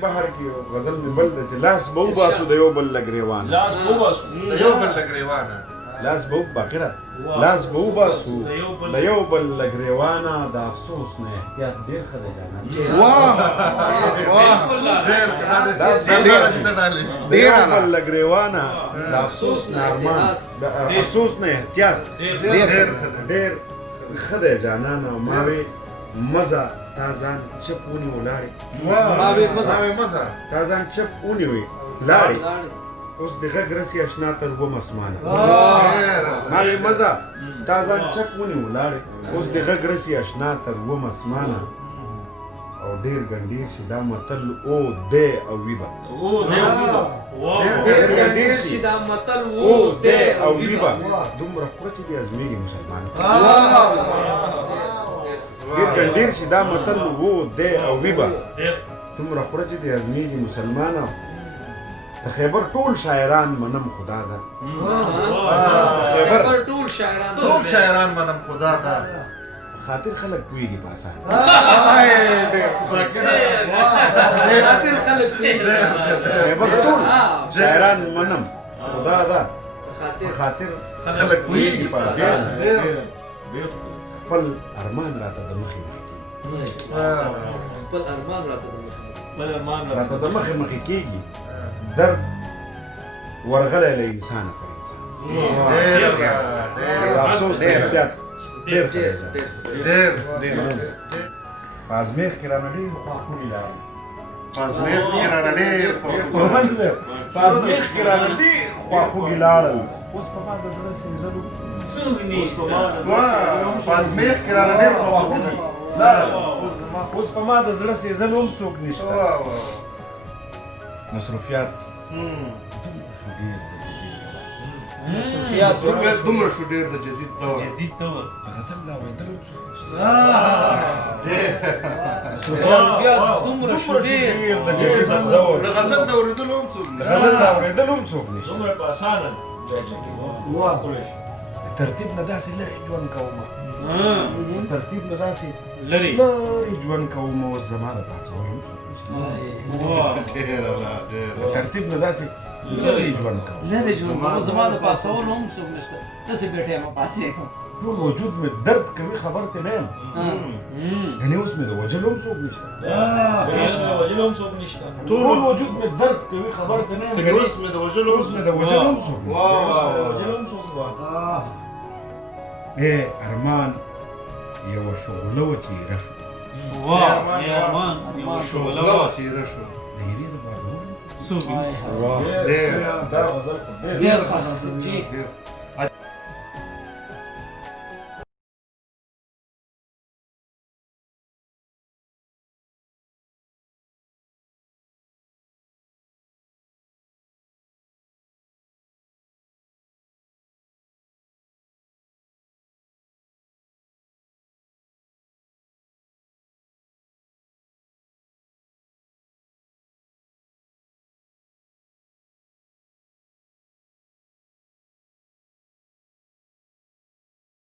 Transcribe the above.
بحر کې غزل مې بل دی چې لاس به وباسو د یو بل له ګرېوانه لاس به وباسو د یو بل له ګرېوانه لاس به باقره لاس به وباسو د یو بل له ګرېوانه د افسوس نه احتیاط ډېر ښه دی جانان د یو بل له ګرېوانه د افسوس نه ارمان د افسوس نه احتیاط ډېر ښه دی جانان او ما وی مزه تا ځان چپ ونیو لاړې تا ځان چپ ونیوې لاړې اوس د غږ رسي اشنا تر وم اسمانه ما وی مزه تا ځان چپ ونیو لاړې اوس د غږ رسي اشنا تر وم اسمانه او ډېر ګنډیر شي دا متل او دی او ویبه ډېر ګنډیر شي دا متل او دی او ویبه دومره خوره چې دې ازمېږي مسلمان ډېر ګنډیر شي دا متل و دی او ویبه دومره خوره چې دې ازمېږي مسلمانه د خیبر ټول شاعران منم خدا ده خیبر ټول شاعران منم خدا ده خاطر خلک پوهېږي په اسان خاطر خلک خیبر ټول شاعران منم خدا ده خاطر خلک پوهېږي په اسان خپل ارمان راته د مخې راته د مخې کېږي درد ورغلی له انسانه تر انسان افسوس د احتیاط ډېر په ازمېښت کې رانه ډېر خواخوږي لاړل په ازمېښت کې رانه ډېر خواخوږي لاړل اوس په ما د زړه سېزلو اوس په ما د زړه سېزلو هم څوک نشته مصروفیات دومره شو ډېر د جدید دور د غزل د اورېدلو هم څوک نشته ترتیب نه داسې لرې ژوند کومه ترتیب نه داسې لرې ژوند کومه اوس زما د پاڅول هم څوک نشته ترتیب نه داسې لرې ژوند کومه زما د پاڅول هم څوک نشته داسې بیټه یم پاڅېږم ټول وجود مې درد کوي خبر ته نه یم یعنې اوس مې د وجلو هم څوک نشته ټول وجود مې درد کوي خبر ته نه یم اوس مې د وجلو هم څوک نشته ای ارمان یوه شغله وه چې ایره شو د ایرې د بارونو ډېر ښه